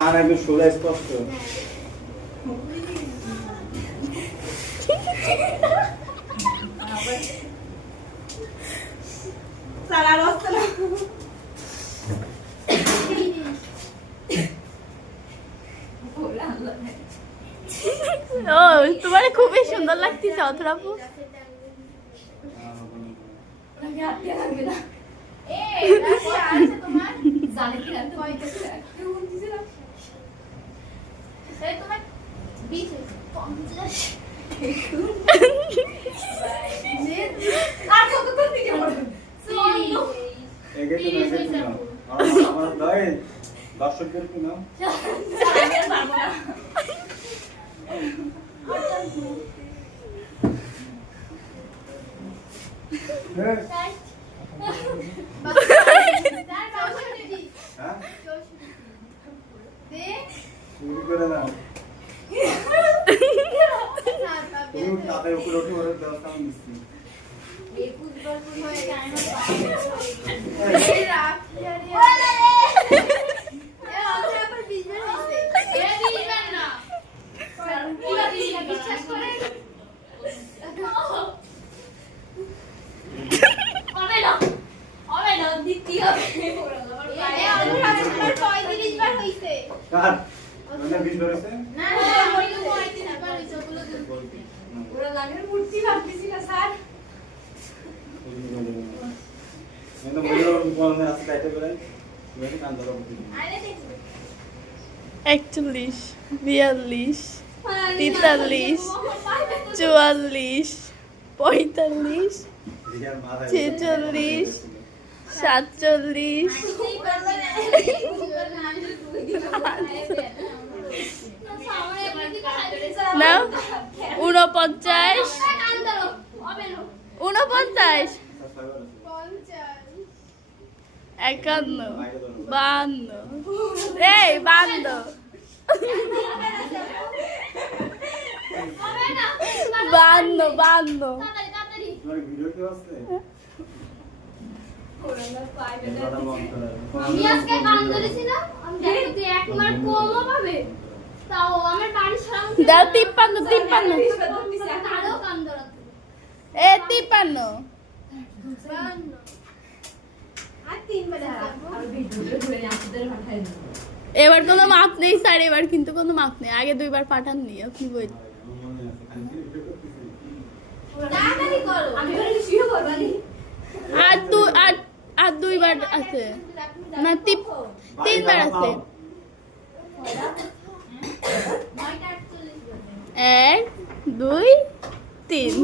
আর একটু সোজা স্পষ্ট। ও তোমার খুবই সুন্দর লাগতেছে অথরা আপু। দর্শকদের কি নাম করে না তুমি তাদের উপরে উঠে ওর ব্যবস্থা আমি দিচ্ছি একচল্লিশ, 42, 43, 44, 45, 46, 47, না 49, 49, 51, 52, এই 52, 52, আমি আজকে গান ধরেছি না, আমি দেখতে এক মার কমও পাবে, তাও আমার বাড়ি ছাড়া দাও 53, 53, আরো গান ধরাতে এ 53, আর তিনবার আর ভিডিওতে ঘুরে আপনাদের পাঠাই দেব। এবার কোনো মাপ নেই স্যার, এবার কিন্তু কোনো মাপ নেই, আগে দুইবার পাঠাননি আপনি বই। তাড়াতাড়ি করো, আমি বলি শুয়ে করবানি। আর দুইবার আছে না, তিনবার আছে। 1, 2, 3